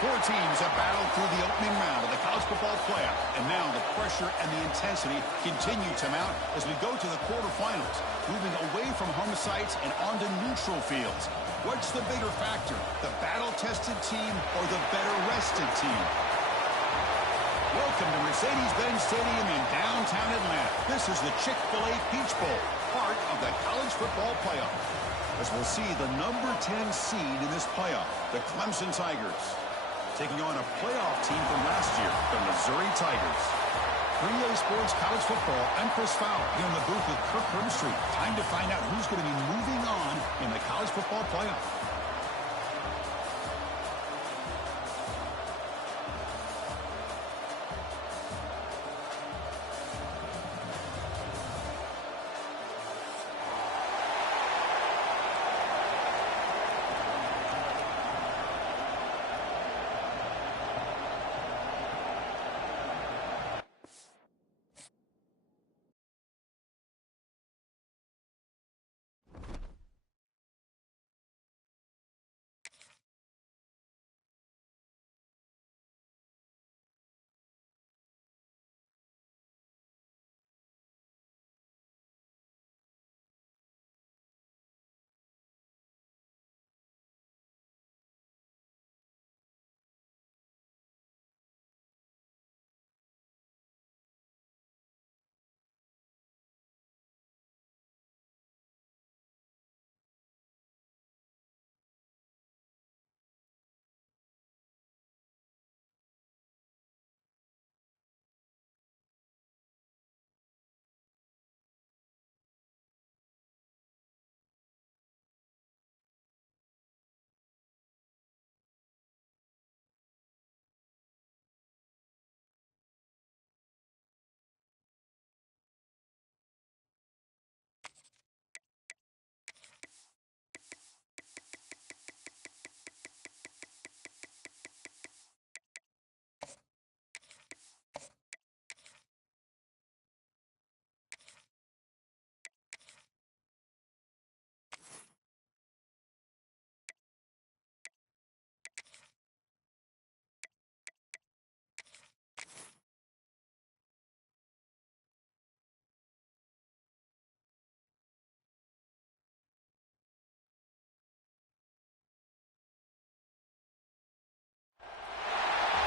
Four teams have battled through the opening round of the college football playoff, and now the pressure and the intensity continue to mount as we go to the quarterfinals, moving away from home sites and onto neutral fields. What's the bigger factor, the battle-tested team or the better-rested team? Welcome to Mercedes-Benz Stadium in downtown Atlanta. This is the Chick-fil-A Peach Bowl, part of the college football playoff. As we'll see the number 10 seed in this playoff, the Clemson Tigers, taking on a playoff team from last year, the Missouri Tigers. For EA Sports College Football, I'm Chris Fowler here in the booth with Kirk Herbstreit. Time to find out who's going to be moving on in the college football playoff.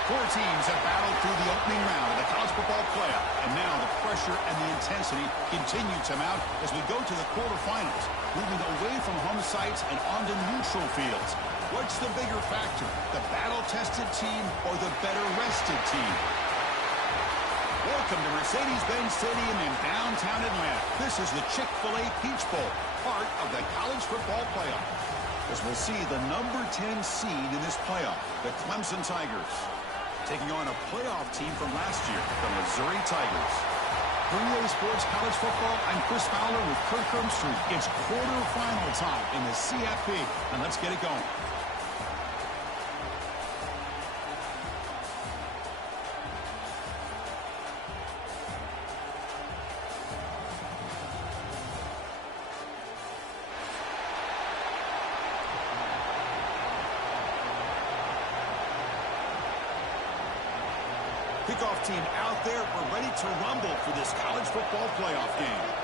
Four teams have battled through the opening round of the college football playoff, and now the pressure and the intensity continue to mount as we go to the quarterfinals, moving away from home sites and onto neutral fields. What's the bigger factor, the battle-tested team or the better-rested team? Welcome to Mercedes-Benz Stadium in downtown Atlanta. This is the Chick-fil-A Peach Bowl, part of the college football playoff. As we'll see the number 10 seed in this playoff, the Clemson Tigers, taking on a playoff team from last year, the Missouri Tigers. For EA Sports College Football, I'm Chris Fowler with Kirk Herbstreit. It's quarterfinal time in the CFP, and let's get it going. Kickoff team out there. We're ready to rumble for this college football playoff game.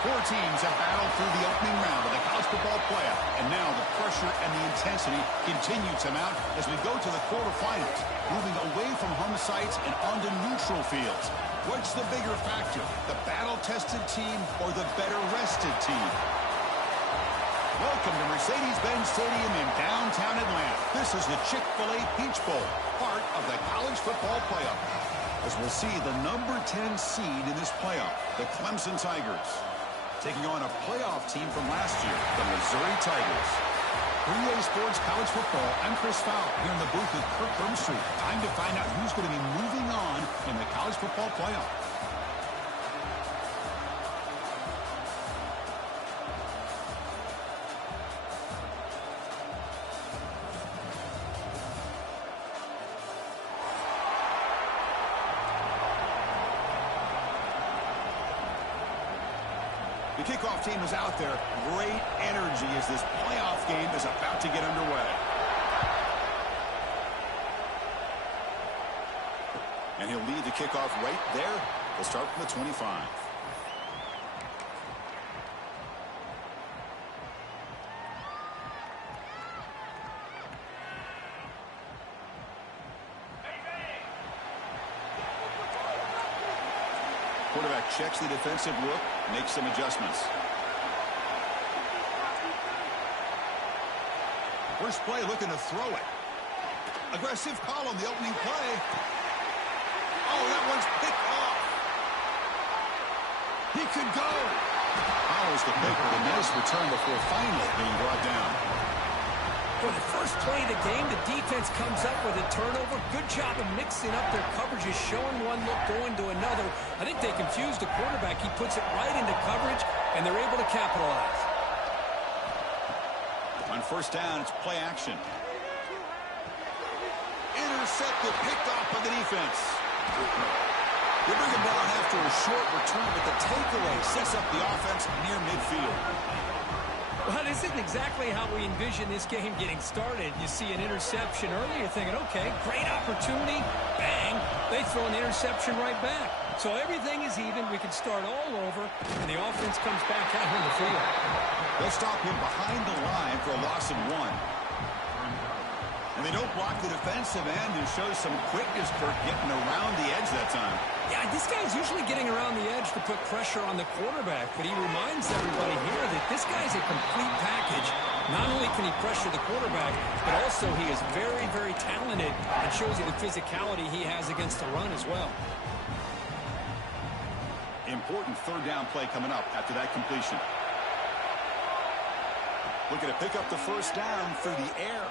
Four teams have battled through the opening round of the college football playoff, and now the pressure and the intensity continue to mount as we go to the quarterfinals, moving away from home sites and onto neutral fields. What's the bigger factor, the battle-tested team or the better-rested team? Welcome to Mercedes-Benz Stadium in downtown Atlanta. This is the Chick-fil-A Peach Bowl, part of the college football playoff. As we'll see the number 10 seed in this playoff, the Clemson Tigers, taking on a playoff team from last year, the Missouri Tigers. For EA Sports College Football, I'm Chris Fowler here in the booth with Kirk Herbstreit. Time to find out who's going to be moving on in the college football playoff. The kickoff team is out there. Great energy as this playoff game is about to get underway. And he'll lead the kickoff right there. We'll start from the 25. Quarterback checks the defensive look, makes some adjustments. First play looking to throw it. Aggressive call on the opening play. Oh, that one's picked off. He could go. Follows the pick with a nice return before finally being brought down. For the first play of the game, the defense comes up with a turnover. Good job of mixing up their coverages, showing one look, going to another. I think they confused the quarterback. He puts it right into coverage, and they're able to capitalize. On first down, it's play action. Intercepted, picked off by the defense. They bring him down after a short return, but the takeaway sets up the offense near midfield. Well, this isn't exactly how we envision this game getting started. You see an interception early, you're thinking, okay, great opportunity. Bang, they throw an interception right back. So everything is even. We can start all over, and the offense comes back out on the field. They'll stop him behind the line for a loss of 1. And they don't block the defensive end, who shows some quickness, Kirk, getting around the edge that time. Yeah, this guy's usually getting around the edge to put pressure on the quarterback, but he reminds everybody here that this guy's a complete package. Not only can he pressure the quarterback, but also he is very, very talented and shows you the physicality he has against the run as well. Important third down play coming up after that completion. Looking to pick up the first down through the air.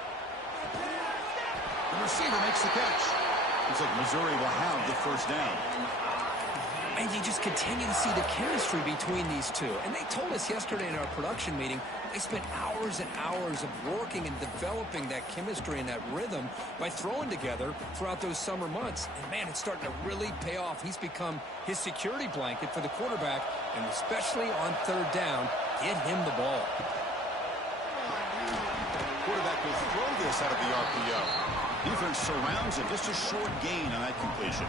The receiver makes the catch. Looks like Missouri will have the first down. And you just continue to see the chemistry between these two. And they told us yesterday in our production meeting, they spent hours and hours of working and developing that chemistry and that rhythm by throwing together throughout those summer months. And, man, it's starting to really pay off. He's become his security blanket for the quarterback, and especially on third down, get him the ball. Quarterback will throw this out of the RPO. Defense surrounds it. Just a short gain on that completion.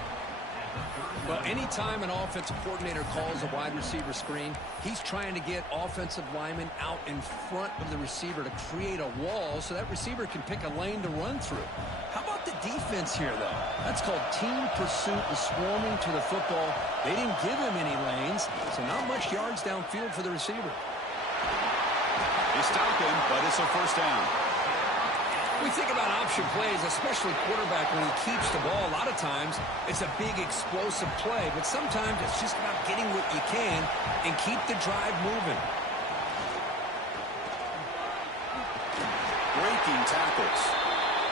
Well, anytime an offensive coordinator calls a wide receiver screen, he's trying to get offensive linemen out in front of the receiver to create a wall so that receiver can pick a lane to run through. How about the defense here, though? That's called team pursuit and swarming to the football. They didn't give him any lanes, so not much yards downfield for the receiver. They stop him, but it's a first down. We think about option plays, especially quarterback, when he keeps the ball. A lot of times, it's a big explosive play, but sometimes it's just about getting what you can and keep the drive moving. Breaking tackles.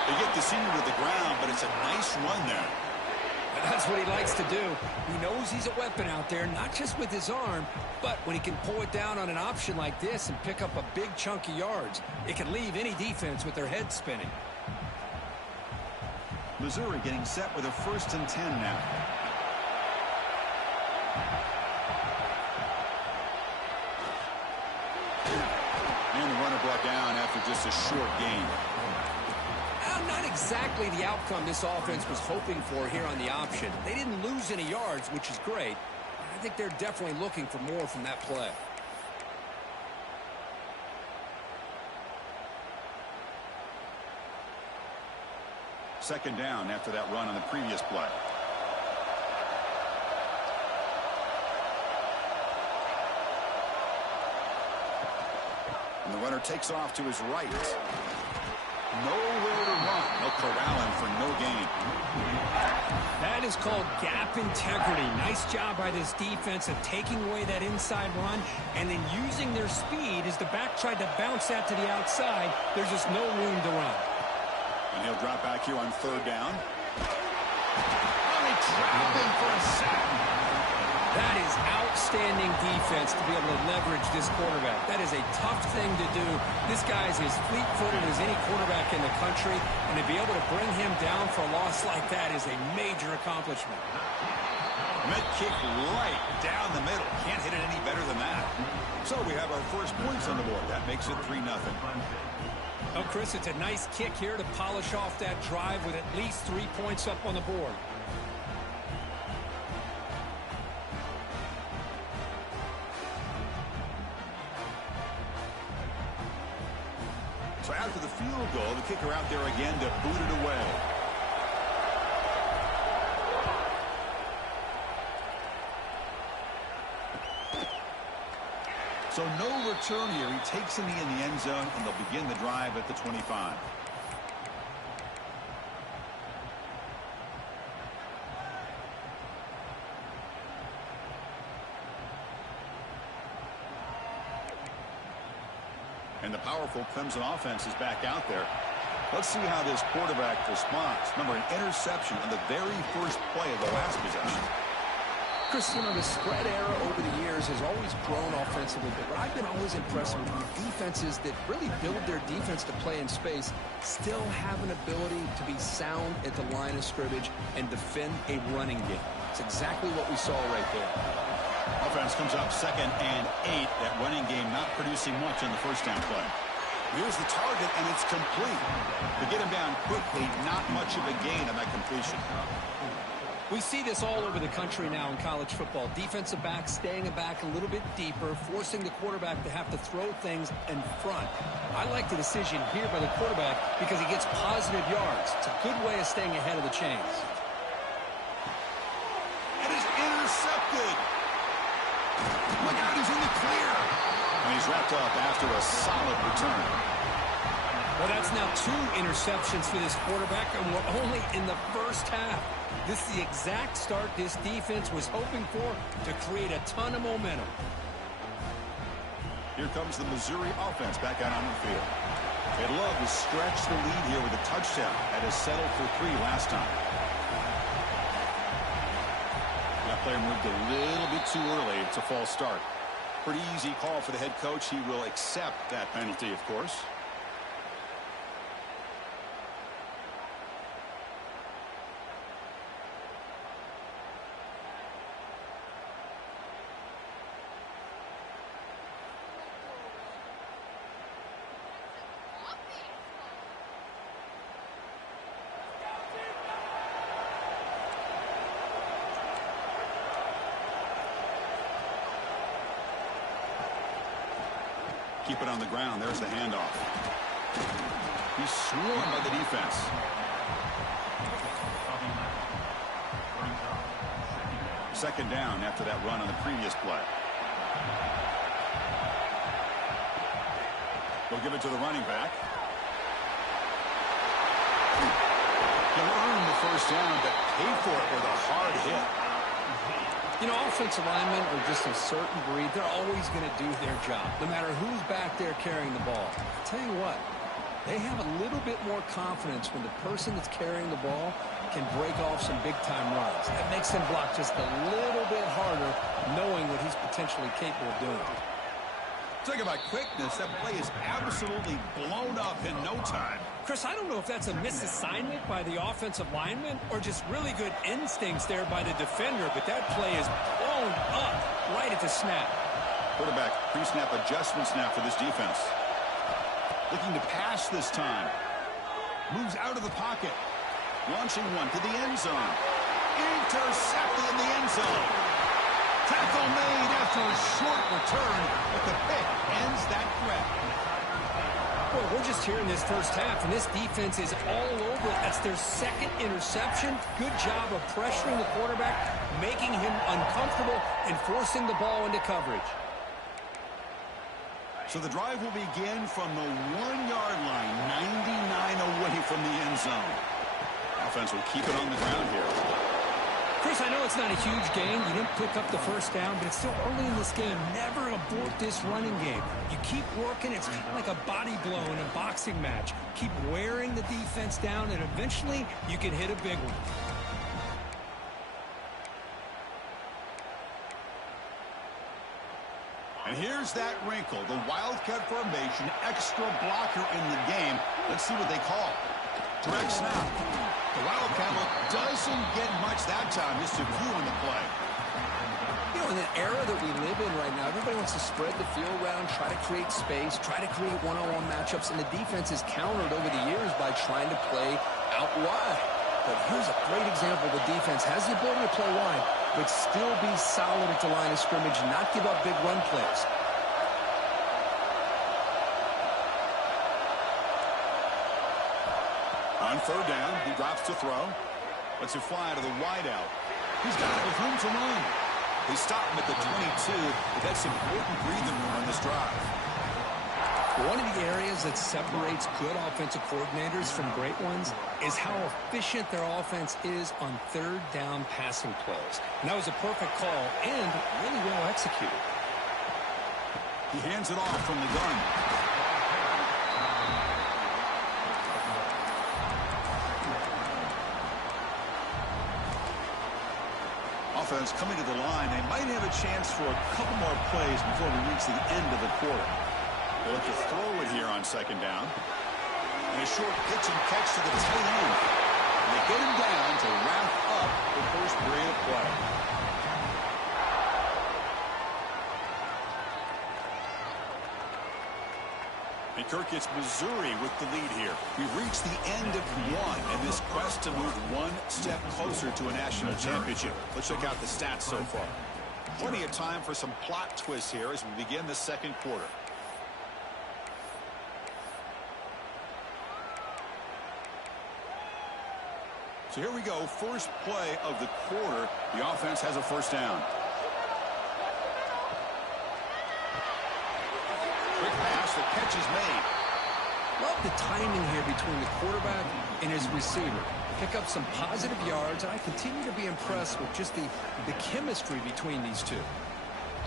They get the senior to the ground, but it's a nice run there. That's what he likes to do. He knows he's a weapon out there, not just with his arm, but when he can pull it down on an option like this and pick up a big chunk of yards, it can leave any defense with their head spinning. Missouri getting set with a 1st and 10 now. And the runner brought down after just a short gain. Not exactly the outcome this offense was hoping for here on the option. They didn't lose any yards, which is great. I think they're definitely looking for more from that play. Second down after that run on the previous play. And the runner takes off to his right. Nowhere to run. They'll corral him for no gain. That is called gap integrity. Nice job by this defense of taking away that inside run and then using their speed as the back tried to bounce that to the outside. There's just no room to run. And he'll drop back here on third down. Oh, they trapped him for a sack. That is outstanding defense to be able to leverage this quarterback. That is a tough thing to do. This guy is as fleet-footed as any quarterback in the country, and to be able to bring him down for a loss like that is a major accomplishment. Mid-kick right down the middle. Can't hit it any better than that. So we have our first points on the board. That makes it 3-0. Oh, Chris, it's a nice kick here to polish off that drive with at least 3 points up on the board. So after the field goal, the kicker out there again to boot it away. So no return here. He takes in the end zone, and they'll begin the drive at the 25. And the powerful Clemson offense is back out there. Let's see how this quarterback responds. Remember, an interception on the very first play of the last possession. Chris, you know, the spread era over the years has always grown offensively, but what I've been always impressed with defenses that really build their defense to play in space still have an ability to be sound at the line of scrimmage and defend a running game. It's exactly what we saw right there. Offense comes up 2nd and 8. That running game not producing much on the first down play. Here's the target, and it's complete. To get him down quickly, not much of a gain on that completion. We see this all over the country now in college football. Defensive backs staying back a little bit deeper, forcing the quarterback to have to throw things in front. I like the decision here by the quarterback because he gets positive yards. It's a good way of staying ahead of the chains. It is intercepted. Look out, he's in the clear. And he's wrapped up after a solid return. Well, that's now 2 interceptions for this quarterback, and we're only in the first half. This is the exact start this defense was hoping for to create a ton of momentum. Here comes the Missouri offense back out on the field. They'd love to stretch the lead here with a touchdown. That is settled for 3 last time. That player moved a little bit too early. It's a false start. Pretty easy call for the head coach. He will accept that penalty, of course. Keep it on the ground. There's the handoff. He's swarmed by the defense. Second down after that run on the previous play. They'll give it to the running back. He'll earn the first down, but pay for it with a hard hit. You know, offensive linemen are just a certain breed. They're always going to do their job, no matter who's back there carrying the ball. I'll tell you what, they have a little bit more confidence when the person that's carrying the ball can break off some big-time runs. That makes them block just a little bit harder, knowing what he's potentially capable of doing. Talking about quickness, that play is absolutely blown up in no time. Chris, I don't know if that's a misassignment by the offensive lineman or just really good instincts there by the defender, but that play is blown up right at the snap. Quarterback pre-snap adjustments now for this defense. Looking to pass this time. Moves out of the pocket. Launching one to the end zone. Intercepted in the end zone. Tackle made after a short return, but the pick ends that threat. Boy, we're just here in this first half, and this defense is all over it. That's their second interception. Good job of pressuring the quarterback, making him uncomfortable, and forcing the ball into coverage. So the drive will begin from the 1-yard line, 99 away from the end zone. Offense will keep it on the ground here. Chris, I know it's not a huge game. You didn't pick up the first down, but it's still early in this game. Never abort this running game. You keep working. It's kind of like a body blow in a boxing match. Keep wearing the defense down, and eventually you can hit a big one. And here's that wrinkle, the Wildcat formation, extra blocker in the game. Let's see what they call. Direct snap. The Wildcat look doesn't get much that time, just a few on the play. You know, in the era that we live in right now, everybody wants to spread the field around, try to create space, try to create one-on-one matchups, and the defense is countered over the years by trying to play out wide. But here's a great example. The defense has the ability to play wide, but still be solid at the line of scrimmage, not give up big run plays. On third down, he drops to throw. Lets it fly to the wideout. He's got it with room to run. They stop him at the 22, but that's important breathing room on this drive. One of the areas that separates good offensive coordinators from great ones is how efficient their offense is on third down passing plays. And that was a perfect call and really well executed. He hands it off from the gun. Offense coming to the line. They might have a chance for a couple more plays before we reach the end of the quarter. They'll look to throw it here on second down. And a short pitch and catch to the tight end. And they get him down to wrap up the first period of play. And Kirk gets Missouri with the lead here. We've reached the end of one in this quest to move one step closer to a national championship. Let's check out the stats so far. Plenty of time for some plot twists here as we begin the second quarter. So here we go. First play of the quarter. The offense has a first down. Quick pass, the catch is made. Love the timing here between the quarterback and his receiver. Pick up some positive yards, and I continue to be impressed with just the chemistry between these two.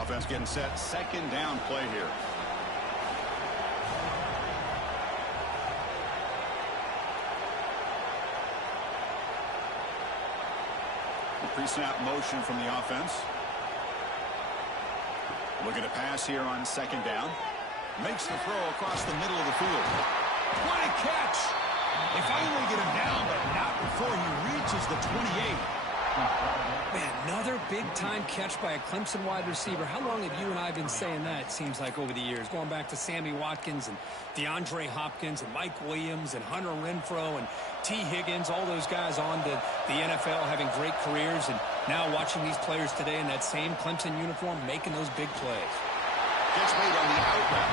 Offense getting set. Second down play here. Pre-snap motion from the offense. Looking to pass here on second down. Makes the throw across the middle of the field. What a catch! They finally get him down, but not before he reaches the 28. Man, another big-time catch by a Clemson wide receiver. How long have you and I been saying that, it seems like, over the years? Going back to Sammy Watkins and DeAndre Hopkins and Mike Williams and Hunter Renfrow and T. Higgins, all those guys on to the NFL having great careers, and now watching these players today in that same Clemson uniform making those big plays. Gets made on the out route.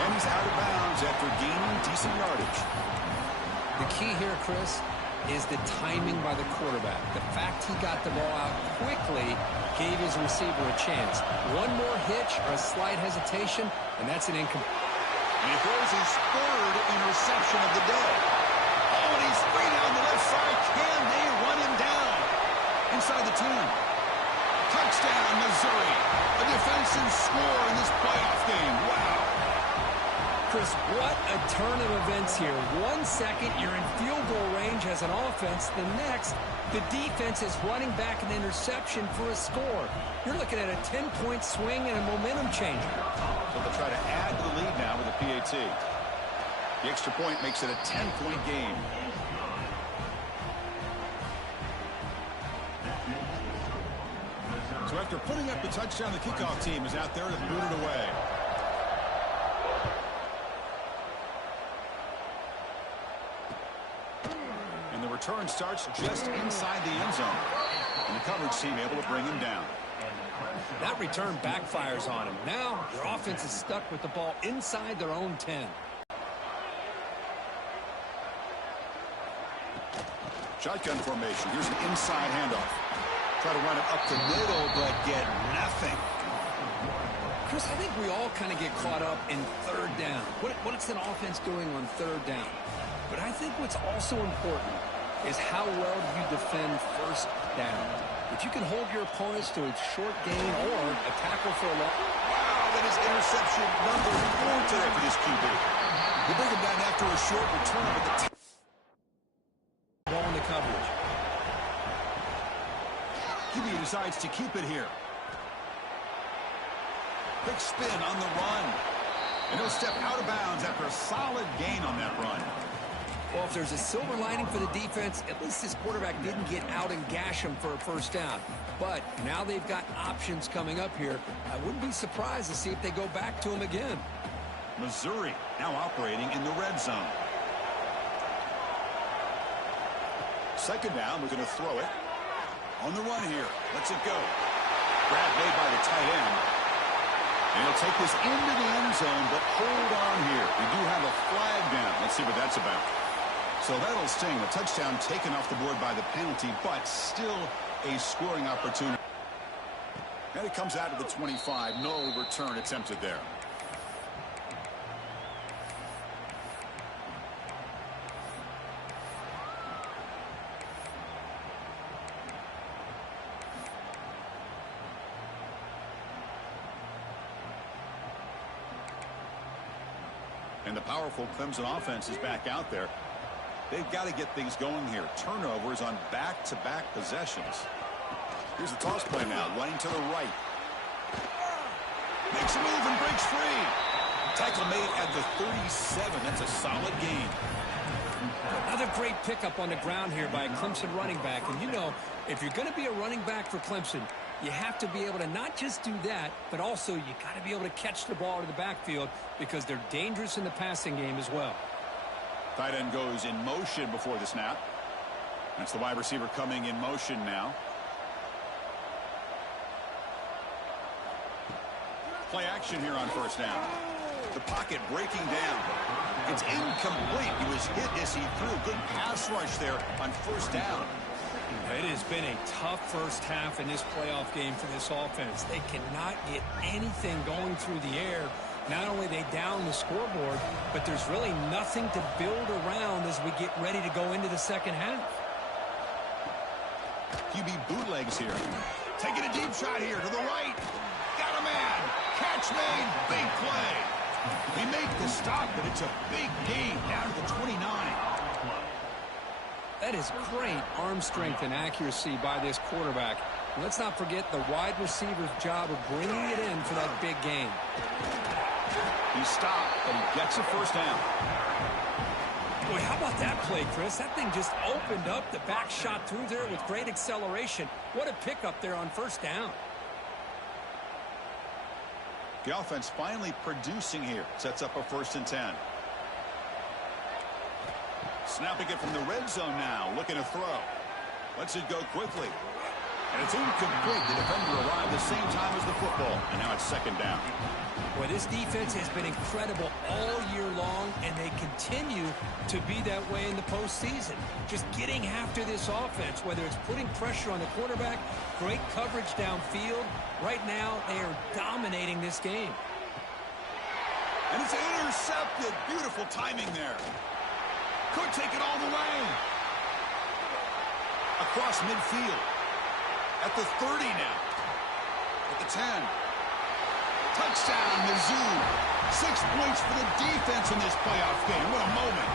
And he's out of bounds after gaining decent yardage. The key here, Chris, is the timing by the quarterback. The fact he got the ball out quickly gave his receiver a chance. One more hitch or a slight hesitation, and that's an incomplete. And he throws his third interception of the day. Oh, and he's free down the left side. Can they run him down? Inside the 10. Touchdown, Missouri. A defensive score in this playoff game. Wow. Chris, what a turn of events here. 1 second, you're in field goal range as an offense. The next, the defense is running back an interception for a score. You're looking at a 10-point swing and a momentum changer. So they'll try to add to the lead now with a PAT. The extra point makes it a 10-point game. So after putting up the touchdown, the kickoff team is out there to boot it away. And the return starts just inside the end zone. And the coverage team able to bring him down. That return backfires on him. Now, their offense is stuck with the ball inside their own 10. Shotgun formation. Here's an inside handoff. Try to run it up the middle, but get nothing. Chris, I think we all kind of get caught up in third down. What's an offense doing on third down? But I think what's also important is how well do you defend first down. If you can hold your opponents to a short gain or a tackle for a long... Wow, that is interception number 4 today for this QB. They bring him down after a short return, but the ball in the coverage. QB decides to keep it here. Quick spin on the run. And he'll step out of bounds after a solid gain on that run. Well, if there's a silver lining for the defense, at least this quarterback didn't get out and gash him for a first down. But now they've got options coming up here. I wouldn't be surprised to see if they go back to him again. Missouri now operating in the red zone. Second down, we're going to throw it. On the run here. Lets it go. Grab made by the tight end. And he'll take this into the end zone, but hold on here. We do have a flag down. Let's see what that's about. So that'll sting. A touchdown taken off the board by the penalty, but still a scoring opportunity. And it comes out of the 25. No return attempted there. And the powerful Clemson offense is back out there. They've got to get things going here. Turnovers on back-to-back possessions. Here's the toss play now, running to the right. Makes a move and breaks free. Tackle made at the 37. That's a solid gain. Another great pickup on the ground here by a Clemson running back. And you know, if you're going to be a running back for Clemson, you have to be able to not just do that, but also you got to be able to catch the ball to the backfield because they're dangerous in the passing game as well. Tight end goes in motion before the snap. That's the wide receiver coming in motion now. Play action here on first down. The pocket breaking down. It's incomplete. He was hit as he threw. Good pass rush there on first down. It has been a tough first half in this playoff game for this offense. They cannot get anything going through the air. Not only they down the scoreboard, but there's really nothing to build around as we get ready to go into the second half. QB bootlegs here. Taking a deep shot here to the right. Got a man. Catch made. Big play. They make the stop, but it's a big gain down to the 29. That is great arm strength and accuracy by this quarterback. Let's not forget the wide receiver's job of bringing it in for that big gain. He stopped, and he gets a first down. Boy, how about that play, Chris? That thing just opened up. The back shot through there with great acceleration. What a pickup there on first down. The offense finally producing here. Sets up a 1st and 10. Snapping it from the red zone now. Looking to throw. Lets it go quickly. And it's incomplete. The defender arrived the same time as the football. And now it's second down. Boy, this defense has been incredible all year long, and they continue to be that way in the postseason. Just getting after this offense, whether it's putting pressure on the quarterback, great coverage downfield. Right now, they are dominating this game. And it's intercepted. Beautiful timing there. Could take it all the way. Across midfield. At the 30 now. At the 10. Touchdown, Mizzou. 6 points for the defense in this playoff game. What a moment.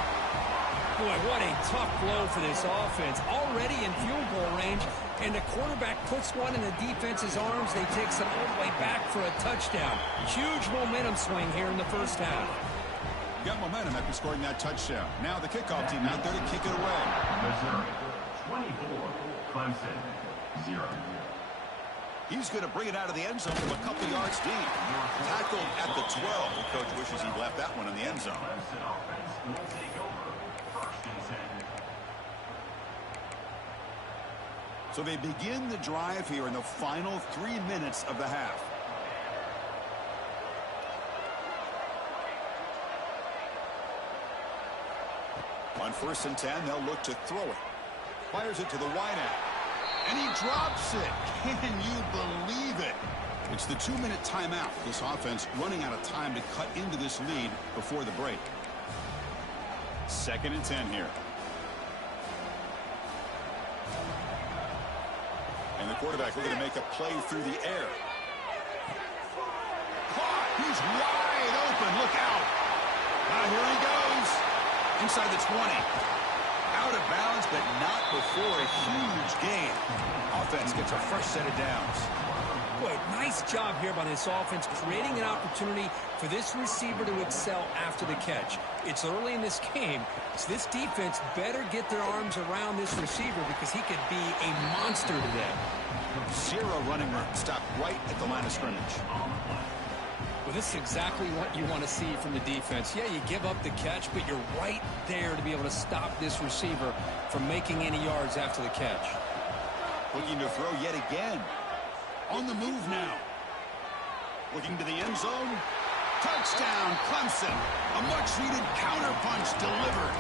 Boy, what a tough blow for this offense. Already in field goal range, and the quarterback puts one in the defense's arms. They take it all the way back for a touchdown. Huge momentum swing here in the first half. Got momentum after scoring that touchdown. Now the kickoff team out there to kick it away. Missouri, 24, Clemson, 0. He's going to bring it out of the end zone from a couple yards deep. Tackled at the 12. The coach wishes he'd left that one in the end zone. Clemson offense will take over, 1st and 10. So they begin the drive here in the final 3 minutes of the half. On 1st and 10, they'll look to throw it. Fires it to the wideout. And he drops it. Can you believe it? It's the 2-minute timeout. This offense running out of time to cut into this lead before the break. 2nd and 10 here. And the quarterback looking to make a play through the air. Caught. He's wide open. Look out. Here he goes. Inside the 20. Out of bounds, but not before a huge gain. Offense gets a fresh set of downs. Boy, nice job here by this offense, creating an opportunity for this receiver to excel after the catch. It's early in this game, so this defense better get their arms around this receiver because he could be a monster today. 0 running room. Stopped right at the line of scrimmage. Well, this is exactly what you want to see from the defense. Yeah, you give up the catch, but you're right there to be able to stop this receiver from making any yards after the catch. Looking to throw yet again. On the move now. Looking to the end zone. Touchdown, Clemson. A much-needed counterpunch delivered.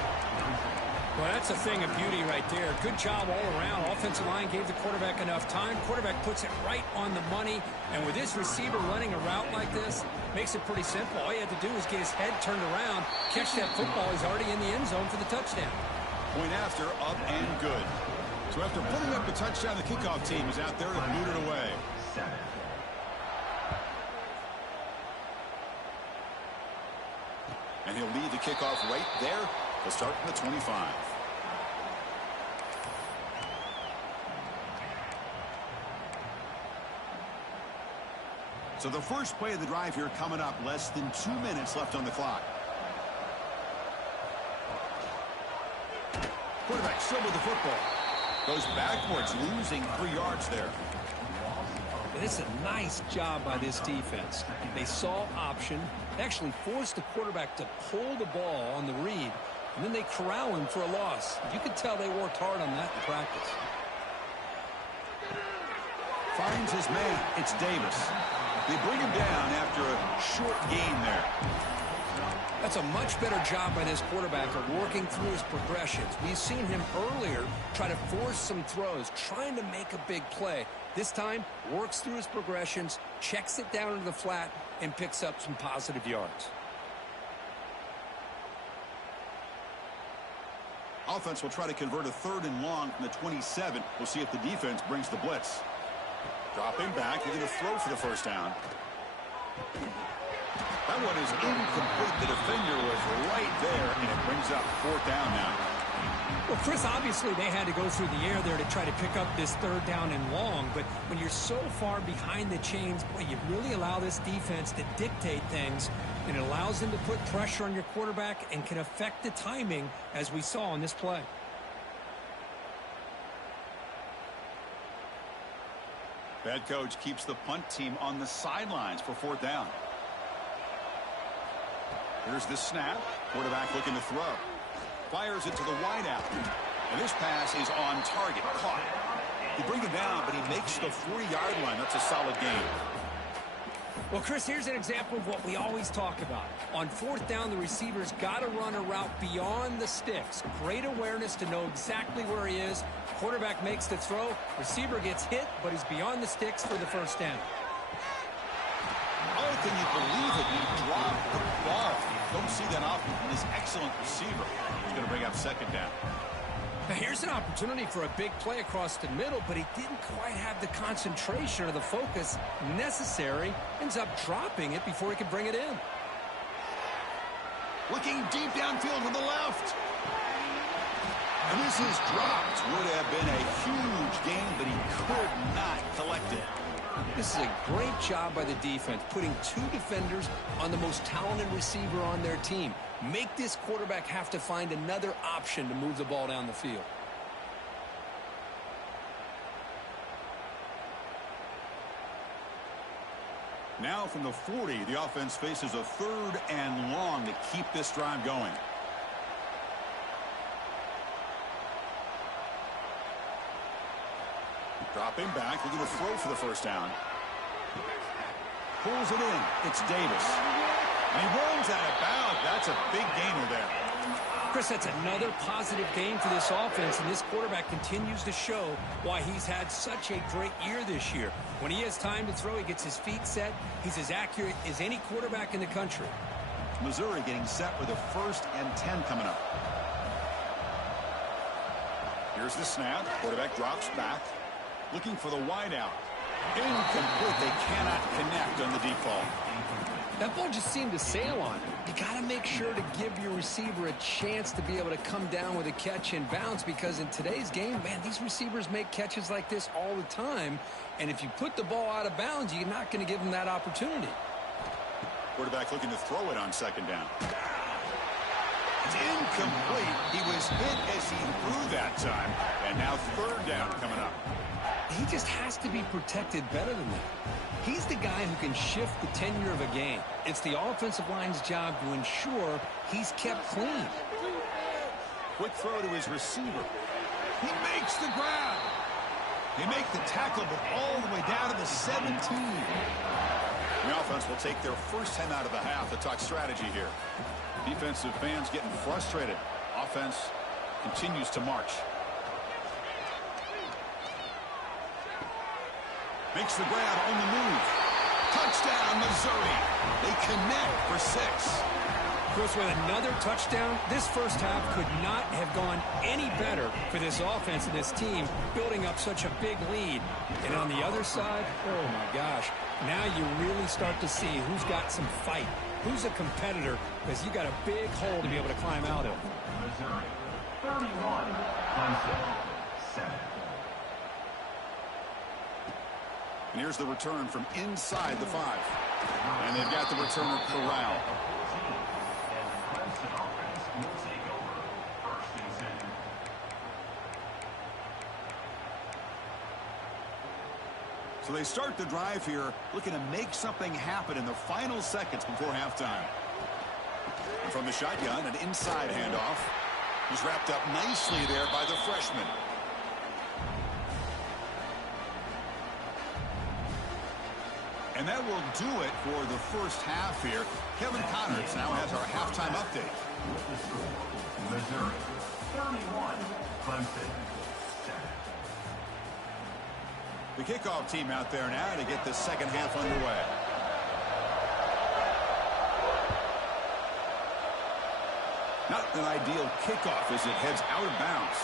Well, that's a thing of beauty right there. Good job all around. Offensive line gave the quarterback enough time. Quarterback puts it right on the money. And with this receiver running a route like this, makes it pretty simple. All you have to do is get his head turned around, catch that football. He's already in the end zone for the touchdown. Point after, up and good. So after putting up the touchdown, the kickoff team is out there to boot it away. And he'll lead the kickoff right there. He'll start from the 25. So the first play of the drive here coming up. Less than 2 minutes left on the clock. Quarterback still with the football. Goes backwards, losing 3 yards there. It's a nice job by this defense. They saw option, actually forced the quarterback to pull the ball on the read, and then they corral him for a loss. You could tell they worked hard on that in practice. Finds his man. It's Davis. They bring him down after a short gain there. That's a much better job by this quarterback of working through his progressions. We've seen him earlier try to force some throws, trying to make a big play. This time, works through his progressions, checks it down into the flat, and picks up some positive yards. Offense will try to convert a 3rd and long from the 27. We'll see if the defense brings the blitz. Dropping back, looking to throw for the first down. That one is incomplete. The defender was right there, and it brings up 4th down now. Well, Chris, obviously they had to go through the air there to try to pick up this 3rd down and long, but when you're so far behind the chains, boy, you really allow this defense to dictate things, and it allows them to put pressure on your quarterback and can affect the timing, as we saw on this play. Bad coach keeps the punt team on the sidelines for 4th down. Here's the snap. Quarterback looking to throw. Fires it to the wideout. And this pass is on target. Caught. They bring him down, but he makes the 40-yard line. That's a solid gain. Well, Chris, here's an example of what we always talk about. On 4th down, the receiver's got to run a route beyond the sticks. Great awareness to know exactly where he is. Quarterback makes the throw. Receiver gets hit, but he's beyond the sticks for the first down. Oh, can you believe it? He dropped the ball. Don't see that often from this excellent receiver. He's going to bring up 2nd down. Now here's an opportunity for a big play across the middle, but he didn't quite have the concentration or the focus necessary. Ends up dropping it before he could bring it in. Looking deep downfield to the left. And this is dropped. Would have been a huge gain, but he could not collect it. This is a great job by the defense, putting 2 defenders on the most talented receiver on their team. Make this quarterback have to find another option to move the ball down the field. Now from the 40, the offense faces a 3rd and long to keep this drive going. Dropping back, looking to throw for the first down. Pulls it in. It's Davis. And he rolls out of bounds. That's a big gainer there. Chris, that's another positive game for this offense, and this quarterback continues to show why he's had such a great year this year. When he has time to throw, he gets his feet set. He's as accurate as any quarterback in the country. Missouri getting set with a 1st and 10 coming up. Here's the snap. Quarterback drops back. Looking for the wide out. Incomplete. They cannot connect on the deep ball. That ball just seemed to sail on him. You got to make sure to give your receiver a chance to be able to come down with a catch and bounce, because in today's game, man, these receivers make catches like this all the time. And if you put the ball out of bounds, you're not going to give them that opportunity. Quarterback looking to throw it on 2nd down. It's incomplete. He was hit as he threw that time. And now 3rd down coming up. He just has to be protected better than that. He's the guy who can shift the tenure of a game. It's the offensive line's job to ensure he's kept clean. Quick throw to his receiver. He makes the grab. They make the tackle, but all the way down to the 17. The offense will take their first 10 out of the half to talk strategy here. Defensive fans getting frustrated. Offense continues to march. Makes the grab on the move. Touchdown, Missouri. They connect for 6. Chris, with another touchdown, this first half could not have gone any better for this offense and this team, building up such a big lead. And on the other side, oh my gosh, now you really start to see who's got some fight, who's a competitor, because you got a big hole to be able to climb out of. Missouri, 31, Clemson, 7. And here's the return from inside the 5. And they've got the returner corralled. So they start the drive here, looking to make something happen in the final seconds before halftime. And from the shotgun, an inside handoff. He's wrapped up nicely there by the freshman. And that will do it for the first half here. Kevin Connors now has our halftime update. Missouri, 31, Clemson, 7. The kickoff team out there now to get the second half underway. Not an ideal kickoff as it heads out of bounds.